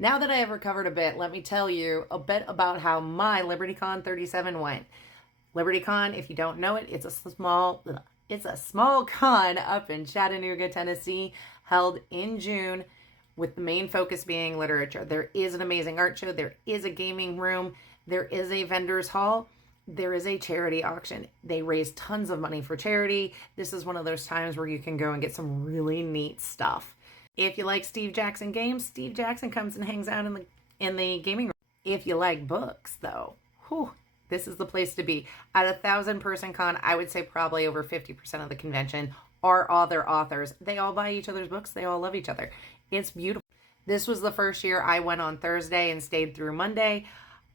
Now that I have recovered a bit, let me tell you a bit about how my LibertyCon 37 went. LibertyCon, if you don't know it, it's a small con up in Chattanooga, Tennessee, held in June, with the main focus being literature. There is an amazing art show, there is a gaming room, there is a vendor's hall, there is a charity auction. They raise tons of money for charity. This is one of those times where you can go and get some really neat stuff. If you like Steve Jackson games, Steve Jackson comes and hangs out in the gaming room. If you like books, though, this is the place to be. At 1,000-person con, I would say probably over 50% of the convention are other authors. They all buy each other's books. They all love each other. It's beautiful. This was the first year I went on Thursday and stayed through Monday.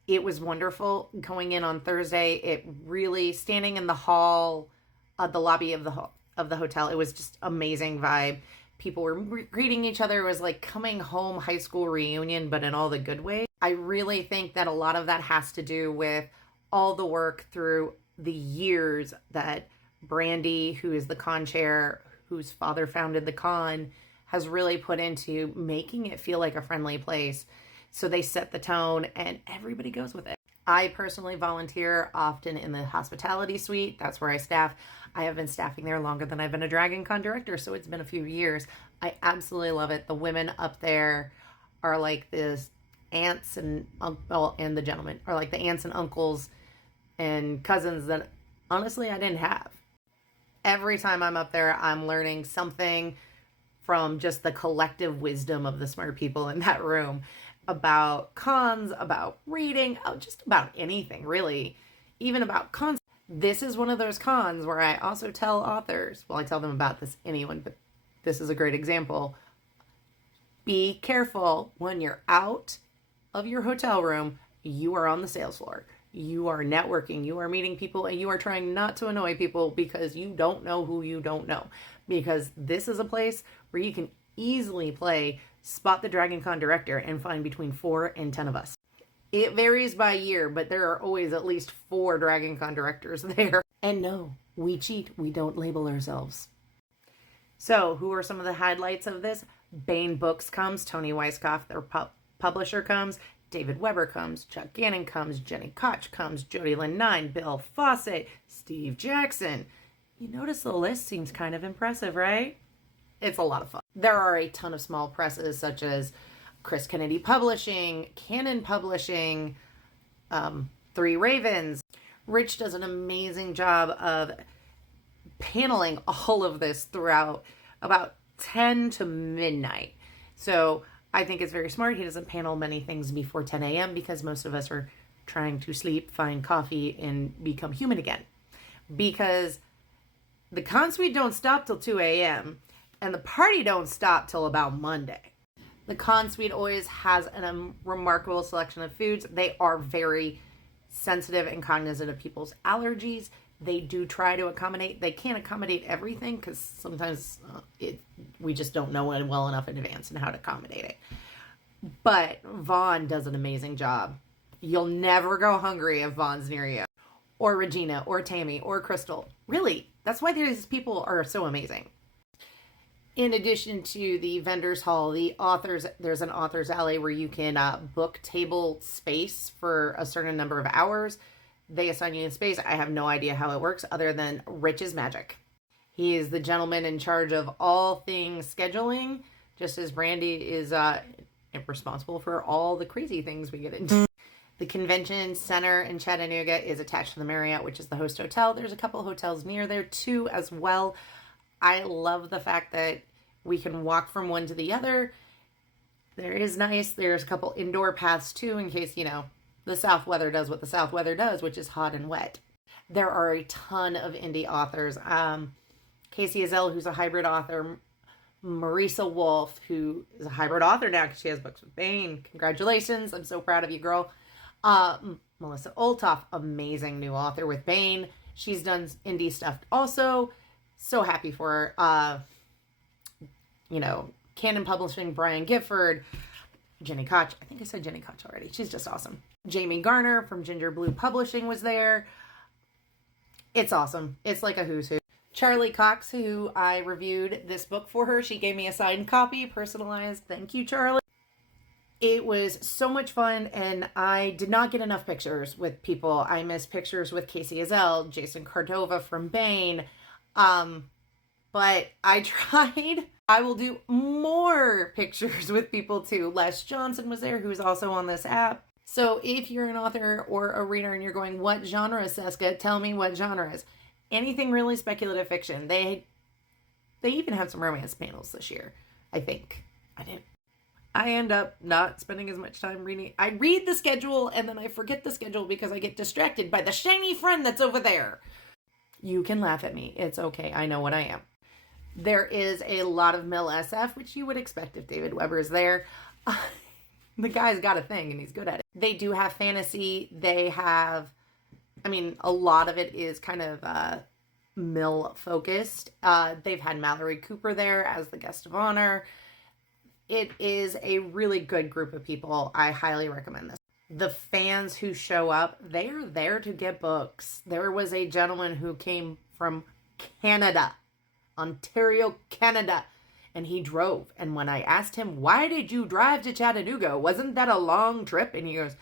It was wonderful going in on Thursday. It really, standing in the hall, the lobby of the hotel, it was just amazing vibe. People were greeting each other. It was like coming home high school reunion, but in all the good ways. I really think that a lot of that has to do with all the work through the years that Brandy, who is the con chair, whose father founded the con, has really put into making it feel like a friendly place. So they set the tone and everybody goes with it. I personally volunteer often in the hospitality suite. That's where I staff. I have been staffing there longer than I've been a Dragon Con director, so it's been a few years. I absolutely love it. The women up there are like this aunts and the gentlemen are like the aunts and uncles and cousins that honestly I didn't have. Every time I'm up there, I'm learning something from just the collective wisdom of the smart people in that room about cons, about reading, just about anything really, even about cons. This is one of those cons where I also tell authors, well, I tell them about this anyone, but this is a great example. Be careful when you're out of your hotel room, you are on the sales floor. You are networking, you are meeting people, and you are trying not to annoy people because you don't know who you don't know. Because this is a place where you can easily play Spot the Dragon Con director and find between 4 and 10 of us. It varies by year, but there are always at least 4 Dragon Con directors there. And no, we cheat. We don't label ourselves. So, who are some of the highlights of this? Baen Books comes. Tony Weisskopf, their publisher, comes. David Weber comes. Chuck Gannon comes. Jenny Koch comes. Jody Lynn Nine. Bill Fawcett. Steve Jackson. You notice the list seems kind of impressive, right? It's a lot of fun. There are a ton of small presses such as Chris Kennedy Publishing, Canon Publishing, Three Ravens. Rich does an amazing job of paneling all of this throughout about 10 to midnight. So I think it's very smart. He doesn't panel many things before 10 a.m. because most of us are trying to sleep, find coffee, and become human again. Because the con suite don't stop till 2 a.m. and the party don't stop till about Monday. The con suite always has a remarkable selection of foods. They are very sensitive and cognizant of people's allergies. They do try to accommodate. They can't accommodate everything because sometimes we just don't know it well enough in advance and how to accommodate it. But Vaughn does an amazing job. You'll never go hungry if Vaughn's near you. Or Regina, or Tammy, or Crystal. Really, that's why these people are so amazing. In addition to the vendors hall, there's an author's alley where you can book table space for a certain number of hours. They assign you a space. I have no idea how it works other than Rich's magic. He is the gentleman in charge of all things scheduling, just as Brandy is responsible for all the crazy things we get into. The convention center in Chattanooga is attached to the Marriott, which is the host hotel. There's a couple of hotels near there too as well. I love the fact that we can walk from one to the other. There is nice. There's a couple indoor paths too in case, the south weather does what the south weather does, which is hot and wet. There are a ton of indie authors. Casey Azell, who's a hybrid author. Marisa Wolf, who is a hybrid author now because she has books with Baen. Congratulations. I'm so proud of you, girl. Melissa Olthoff, amazing new author with Baen. She's done indie stuff also. So happy for her. Canon Publishing, Brian Gifford, Jenny Koch. I think I said Jenny Koch already. She's just awesome. Jamie Garner from Ginger Blue Publishing was there. It's awesome. It's like a who's who. Charlie Cox, who I reviewed this book for her. She gave me a signed copy, personalized. Thank you, Charlie. It was so much fun, and I did not get enough pictures with people. I missed pictures with Casey Azell, Jason Cordova from Bane, but I tried. I will do more pictures with people too. Les Johnson was there, who's also on this app. So if you're an author or a reader and you're going, what genre, Seska? Tell me what genres. Anything really speculative fiction. They even have some romance panels this year, I think. I end up not spending as much time reading. I read the schedule and then I forget the schedule because I get distracted by the shiny friend that's over there. You can laugh at me. It's okay. I know what I am. There is a lot of Mill SF, which you would expect if David Weber is there. The guy's got a thing and he's good at it. They do have fantasy. They have, a lot of it is kind of Mill focused. They've had Mallory Cooper there as the guest of honor. It is a really good group of people. I highly recommend this. The fans who show up, they are there to get books. There was a gentleman who came from Canada, Ontario, Canada, and he drove. And when I asked him, why did you drive to Chattanooga? Wasn't that a long trip? And he goes,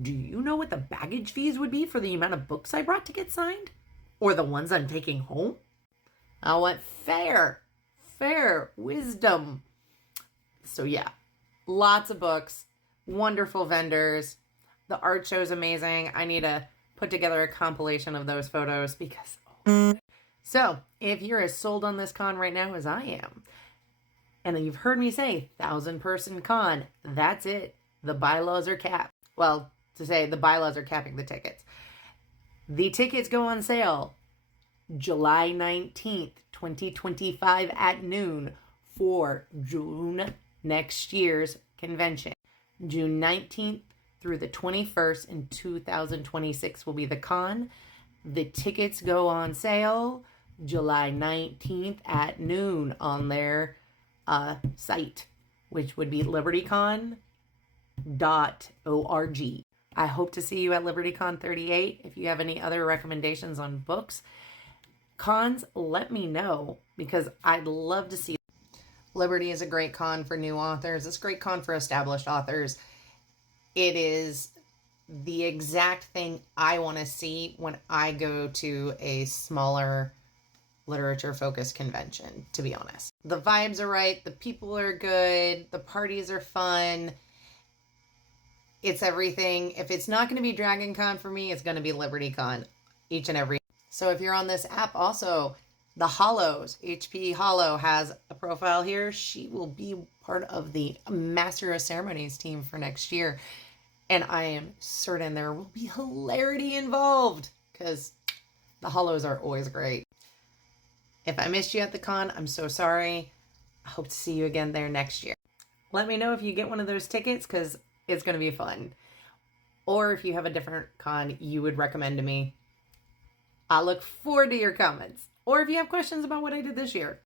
do you know what the baggage fees would be for the amount of books I brought to get signed? Or the ones I'm taking home? I went, fair wisdom. So yeah, lots of books, wonderful vendors. The art show is amazing. I need to put together a compilation of those photos because... So, if you're as sold on this con right now as I am, and then you've heard me say 1,000-person con, that's it. The bylaws are capped. Well, to say the bylaws are capping the tickets. The tickets go on sale July 19th, 2025 at noon for June next year's convention. June 19th through the 21st in 2026 will be the con. The tickets go on sale July 19th at noon on their site, which would be libertycon.org. I hope to see you at LibertyCon 38. If you have any other recommendations on books, cons, let me know because I'd love to see. Liberty is a great con for new authors. It's a great con for established authors. It is the exact thing I want to see when I go to a smaller literature-focused convention, to be honest. The vibes are right. The people are good. The parties are fun. It's everything. If it's not going to be Dragon Con for me, it's going to be LibertyCon each and every. So if you're on this app also, the Hollows, HP Hollow has a profile here. She will be part of the Master of Ceremonies team for next year. And I am certain there will be hilarity involved because the Hollows are always great. If I missed you at the con, I'm so sorry. I hope to see you again there next year. Let me know if you get one of those tickets because it's going to be fun. Or if you have a different con you would recommend to me. I look forward to your comments. Or if you have questions about what I did this year.